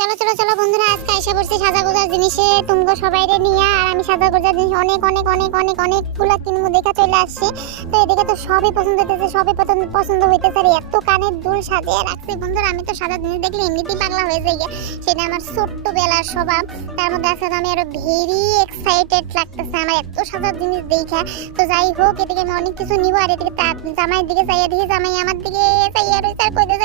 চলো চলো চলো, বন্ধুরা, আজকে এসে পড়ছি সাজা গোজার জিনিসে। তুমগো সবাই নিয়ে আর আমি সাজা গোজার জিনিস অনেক অনেক অনেক অনেক অনেকগুলা কিনবো দেখা চলে আসছি। তো এদিকে তো সবই পছন্দ হইতেছে, সবই পছন্দ পছন্দ হইতেছে। আর এত কানের দুল সাজিয়ে রাখছি, বন্ধুরা, আমি তো সাদা জিনিস দেখলে এমনিতেই পাগলা হয়ে যাই সেটা আমার ছোট্ট বেলার স্বভাব। তার মধ্যে আছে আমি আরও ভেরি এক্সাইটেড লাগতেছে আমার এত সাদা জিনিস দেখা। তো যাই হোক, এদিকে আমি অনেক কিছু নিব, আর এদিকে জামাইয়ের দিকে চাইয়া দেখি, জামাই আমার দিকে চাইয়া রয়েছে আর কইতেছে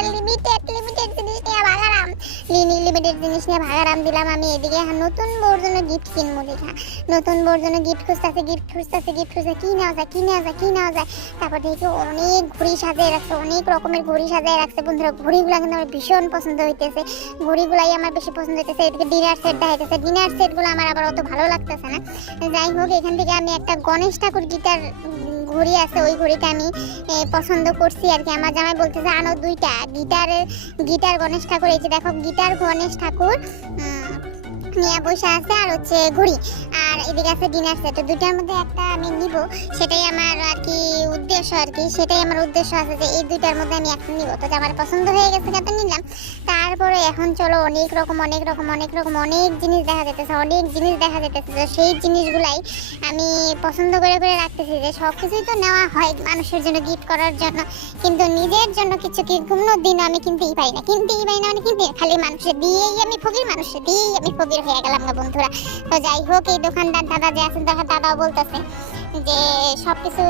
লিনি জিনিস নিয়ে ভাগারাম দিলাম আমি। এদিকে হ্যাঁ, নতুন বউর জন্য গিফট কিনবো দেখা। নতুন বউর জন্য গিফট খুঁজতেছে গিফট খুঁজতেছে গিফট খুঁজতে কি নেওয়া যায় কি নেওয়া যায় কি নেওয়া যায়? তারপর দেখি অনেক ঘড়ি সাজিয়ে রাখছে অনেক রকমের ঘড়ি সাজিয়ে রাখছে। বন্ধুরা ঘড়িগুলো কিন্তু আমার ভীষণ পছন্দ হইতেছে। ঘড়িগুলাই আমার বেশি পছন্দ হইতেছে। এদিকে ডিনার সেট দেখাইতেছে। ডিনার সেটগুলো আমার আবার অত ভালো লাগতেছে না। যাই হোক এখান থেকে আমি একটা গণেশ ঠাকুর গিটার ঘড়ি আছে, ওই ঘড়িটা আমি পছন্দ করছি আর কি। আমার জামাই বলতেছে, আনো দুইটা। গিটারের গিটার গণেশ ঠাকুর, এই যে দেখো, গিটার গণেশ ঠাকুর নিয়ে বসে আছে আর হচ্ছে ঘড়ি। আর এদিকে আছে ডিনার সেট দুইটার মধ্যে একটা আমি নিব, সেটাই আমার আর কি উদ্দেশ্য আর কি, সেটাই আমার উদ্দেশ্য আছে যে এই দুইটার মধ্যে আমি একটা নিব। তো আমার পছন্দ হয়ে গেছে কত নিলাম, তারপরে এখন চলো অনেক রকম অনেক রকম অনেক রকম, অনেক জিনিস দেখা যেতেছে অনেক জিনিস দেখা যেতেছে তো সেই জিনিসগুলাই আমি পছন্দ করে করে রাখতেছি যে সব কিছুই তো নেওয়া হয় মানুষের জন্য গিফট করার জন্য, কিন্তু নিজের জন্য কিছু কি কোনো দিন আমি কিনতেই পারি না। কিনতেই পারি না মানে কিনতে খালি মানুষের দিয়েই আমি ফকির, মানুষের দিয়েই আমি ফকির হয়ে গেলাম না বন্ধুরা। তো যাই হোক, এই দোকানদার দাদা যে আছেন তখন দাদাও বলতেছে যে সব কিছু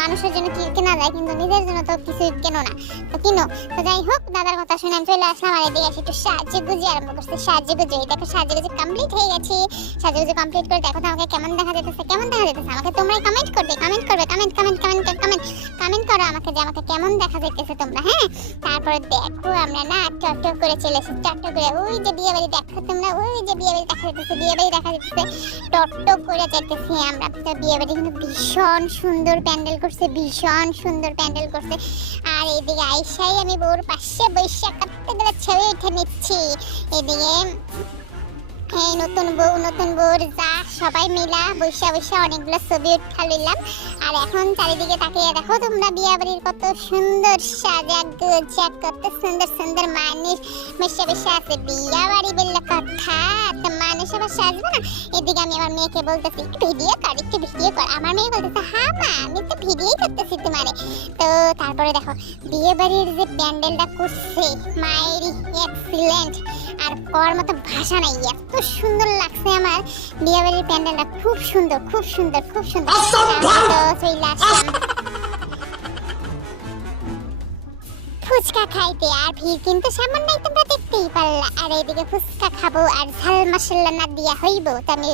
মানুষের জন্য কেনা যায়, কিন্তু নিজের জন্য তো কিছু কেনো না। তো কিনো? তো যাই হোক, দাদার কথা শুনে আমি চলে আসলাম আর এদিকে আসি একটু সাহায্য গুজি আরম্ভ করছে সাহায্য গুজি। দেখো সাহায্য গুজি কমপ্লিট হয়ে গেছে। সাহায্য গুজি কমপ্লিট করে দেখো তো আমাকে কেমন দেখা যেতেছে কেমন দেখা যেতেছে আমাকে তোমরাই কমেন্ট করবে কমেন্ট করবে comment comment comment comment comment করো আমাকে যে আমাকে কেমন দেখা যাইতেছে তোমরা হ্যাঁ? তারপরে দেখো আমরা না টক করে চলে এসেছি, টক করে, ওই যে বিয়ে বাড়ি দেখো তোমরা, ওই যে বিয়ে বাড়ি দেখা যাইতেছে, বিয়ে বাড়ি দেখা যাচ্ছে টক করে যাইতেছি আমরা। তো বিয়ে বাড়ি কিন্তু ভীষণ সুন্দর প্যান্ডেল করছে, ভীষণ সুন্দর প্যান্ডেল করছে। আর এদিকে আইসাই আমি বউর পাশে বৈশাখ কাটতে গেলে ছবি উঠে নিচ্ছি। এদিকে এই নতুন বউ, নতুন বউর যা, সবাই মিলা বৈশা বৈশা অনেকগুলো ছবি উঠা লইলাম। আর এখন চারিদিকে তাকিয়ে দেখো তোমরা বিয়া বাড়ির কত সুন্দর সাজা গোজা কত সুন্দর সুন্দর মানুষ মেশে বসে আছে। বিয়া বাড়ি বললে কথা মানুষ আবার সাজবে না। এদিকে আমি আমার মেয়েকে বলতেছি ভিডিও কর, একটু ভিডিও কর। আমার মেয়ে বলতেছে হ্যাঁ মা, আমি তো ভিডিওই করতেছি তোমারে। তো তারপরে দেখো বিয়ে বাড়ির যে প্যান্ডেলটা করছে মায়েরই এক্সিলেন্ট আর কর মতো ভাষা নাই। এত সুন্দর লাগছে আমার। বিয়ে বাড়ির প্যান্ডেলটা খুব সুন্দর খুব সুন্দর খুব সুন্দর। ফুচকা খাইতে আর ভিড় কিন্তু সামান্যই তোমরা দেখতেই পারলা। আর এইদিকে ফুচকা খাব আর ঝাল মশলা না দিয়া হইব তো আমি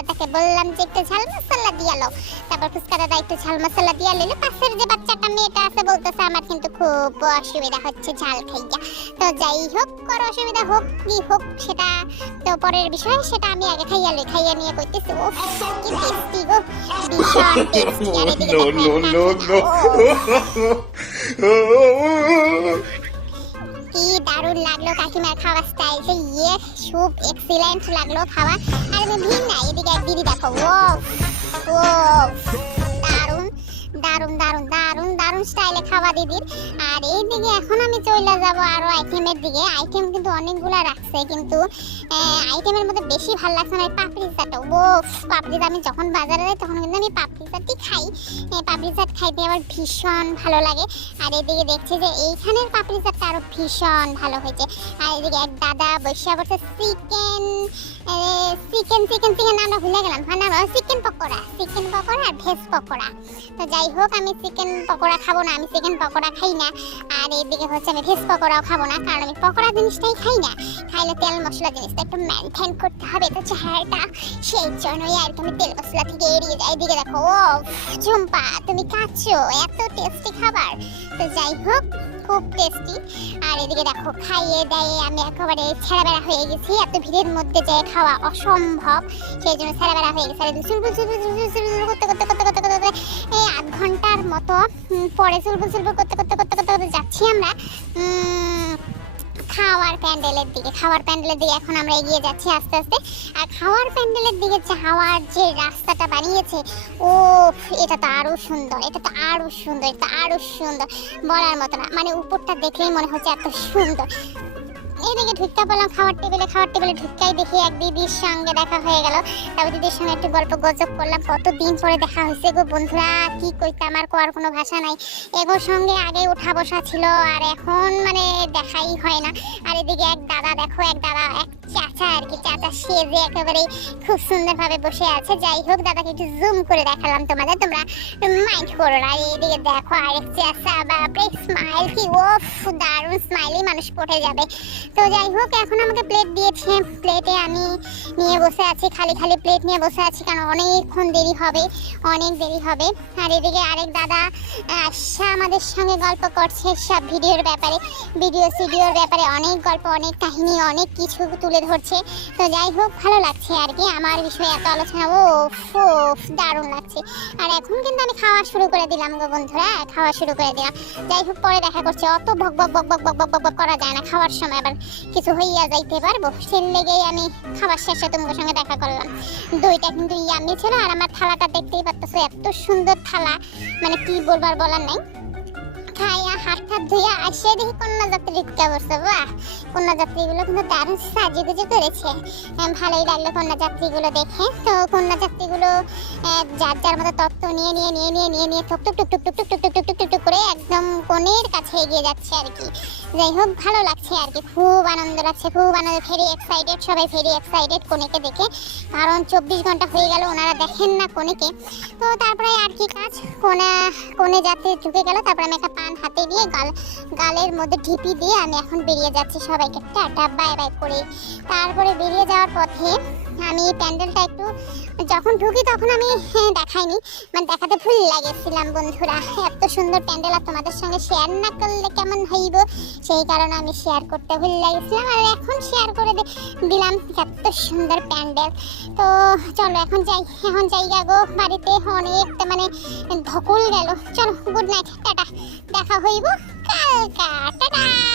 দাদাকে বললাম যে একটু ঝাল মশলা দিয়া লো তারপর ফুচকা দাদা একটু ঝাল মশলা দিয়া লইলো পাশের যে বাচ্চাটা মেয়েটা আছে বলতেছে আমার কিন্তু খুব অসুবিধা হচ্ছে ঝাল খাইয়া তো যাই হোক কোনো অসুবিধা হোক কি হোক সেটা তো পরের বিষয় সেটা আমি আগে খাইয়া লই খাইয়া নিয়ে কইতেছি ও কি টেস্টি গো ভীষণ টেস্টি আর এদিকে কি দারুণ লাগল কাকিমার খাওয়া স্টাইল সে ইয়েস সুপ এক্সিলেন্ট লাগল খাওয়া। আর আমি ভিন না এদিকে দিদি দেখো ও ও দারুণ দারুণ দারুণ দারুণ। দারুণ স্টাইলে খাওয়া দিদির আর এইদিকে এখন আমি চলে যাব আরও আইটেমের দিকে। আইটেম কিন্তু অনেকগুলা রাখছে, কিন্তু আইটেমের মধ্যে বেশি ভালো লাগছে না এই পাপড়ি চাট ও পাপড়ি আমি যখন বাজারে যাই তখন কিন্তু আমি পাপড়ি চাটই খাই। এই পাপড়ি চাট খাইতে আমার ভীষণ ভালো লাগে। আর এদিকে দেখছি যে এইখানের পাপড়ি চাটটা আরও ভীষণ ভালো হয়েছে। আর এদিকে এক দাদা বসে বসে চিকেন চিকেন চিকেন চিকেন আমরা ভুলে গেলাম। মানে চিকেন পকোড়া চিকেন পকোড়া আর ভেজ পকোড়া। তো যাই হোক, আমি চিকেন পকোড়া খাব না আমি চিকেন পকোড়া খাই না আর এদিকে হচ্ছে আমি ভেজ পকোড়াও খাব না কারণ আমি পকোড়া জিনিসটাই খাই না খাইলে তেল মশলা জিনিসটা একটু মেনটেন করতে হবে তো চেহারাটা সেই জন্যই আর কি আমি তেল মশলা থেকে এড়িয়ে যাই এদিকে দেখো ও ঝুম্পা তুমি কাচ্ছো এত টেস্টি খাবার তো যাই হোক খুব টেস্টি আর এদিকে দেখো খাইয়ে দেয় আমি একেবারে ছেঁড়াবেড়া হয়ে গেছি এত ভিড়ের মধ্যে যে খাওয়া অসম্ভব সেই জন্য ছেঁড়াবেড়া হয়ে গেছে করতে করতে করতে করতে করতে এই আধ ঘণ্টার মতো পরে চুলবুল চুলবুল করতে করতে করতে করতে করতে যাচ্ছি আমরা খাওয়ার প্যান্ডেলের দিকে, খাওয়ার প্যান্ডেলের দিকে এখন আমরা এগিয়ে যাচ্ছি আস্তে আস্তে। আর খাওয়ার প্যান্ডেলের দিকে যাওয়ার যে রাস্তাটা বানিয়েছে ও এটা তো আরও সুন্দর, এটা তো আরও সুন্দর, এটা তো আরও সুন্দর, বলার মতো না। মানে উপরটা দেখলেই মনে হচ্ছে এত সুন্দর। এদিকে ঢুকতে পেলাম খাওয়ার টেবিলে খাওয়ার টেবিলে ঢুকাই দেখি এক দিদির সঙ্গে দেখা হয়ে গেল। তারপর দিদির সঙ্গে একটু গল্প গজব করলাম। কতদিন পরে দেখা হয়েছে গো বন্ধুরা, কি কইতে আমার কোয়ার কোনো ভাষা নাই। এগোর সঙ্গে আগে ওঠা বসা ছিল, আর এখন মানে দেখাই হয় না। আর এদিকে এক দাদা, দেখো এক দাদা, এক চাচা আর কি, চাচা সেজে একেবারে খুব সুন্দরভাবে বসে আছে। যাই হোক, দাদাকে একটু জুম করে দেখালাম তোমাদের। তোমরা মাইন্ড করো না দেখো আরেক চাচা, বাপরে স্মাইল কি ওফ দারুণ মানুষ পড়ে যাবে। তো যাই হোক, এখন আমাকে প্লেট দিয়েছে। প্লেটে আমি নিয়ে বসে আছি, খালি খালি প্লেট নিয়ে বসে আছি, কারণ অনেকক্ষণ দেরি হবে, অনেক দেরি হবে। আর এদিকে আরেক দাদা আমাদের সঙ্গে গল্প করছে সব ভিডিওর ব্যাপারে ভিডিও সিডিওর ব্যাপারে। অনেক গল্প, অনেক কাহিনী, অনেক কিছু তুলে তুলে ধরছে তো যাই হোক, ভালো লাগছে আর কি। আমার বিষয়ে এত আলোচনা ও ফো দারুণ লাগছে। আর এখন কিন্তু আমি খাওয়া শুরু করে দিলাম গো বন্ধুরা, খাওয়া শুরু করে দিলাম। যাই হোক, পরে দেখা করছে। অত ভক বক বক বক বক বক বক করা যায় না, খাওয়ার সময় আবার কিছু হইয়া যাইতে পারব। সেই লেগেই আমি খাবার শেষে তোমাদের সঙ্গে দেখা করলাম। দইটা কিন্তু ইয়ামি ছিল, আর আমার থালাটা দেখতেই পারতেছে, এত সুন্দর থালা। মানে কি বলবার বলার নাই। হাত হাত আসে দেখি যাত্রী কন্যা যাত্রীগুলো কিন্তু দারুণ করেছে। ভালোই লাগল দেখে। তো যার যার মতো তত্ত্ব নিয়ে নিয়ে নিয়ে নিয়ে নিয়ে নিয়ে টুক টুক টুক টুক টুক টুক টুক টুক টুক টুক করে একদম কাছে এগিয়ে যাচ্ছে আর কি। যাই হোক, ভালো লাগছে আর কি। খুব আনন্দ লাগছে, খুব আনন্দ। ভেরি এক্সাইটেড সবাই ভেরি এক্সাইটেড কনেকে দেখে। কারণ চব্বিশ ঘণ্টা হয়ে গেল, ওনারা দেখেন না কনেকে তো তারপরে আর কি কাজ? কোনা কোনে যাতে ঢুকে গেল, তারপরে আমি একটা পান হাতে দিয়ে গাল গালের মধ্যে ঢিপি দিয়ে আমি এখন বেরিয়ে যাচ্ছি সবাইকে। টাটা বাই বাই করে। তারপরে বেরিয়ে যাওয়ার পথে আমি প্যান্ডেলটা একটু যখন ঢুকি তখন আমি হ্যাঁ, দেখাইনি মানে দেখাতে ভুল লাগেছিলাম বন্ধুরা। সুন্দর প্যান্ডেল আর তোমাদের সঙ্গে শেয়ার না করলে কেমন হইব? সেই কারণে আমি শেয়ার করতে ভুল লাগছিলাম আর এখন শেয়ার করে দিলাম। এত সুন্দর প্যান্ডেল। তো চলো, এখন যাই এখন যাই গো। বাড়িতে অনেক মানে ধকল গেল। চলো গুড নাইট টাটা। দেখা হইব কালকা। টাটা!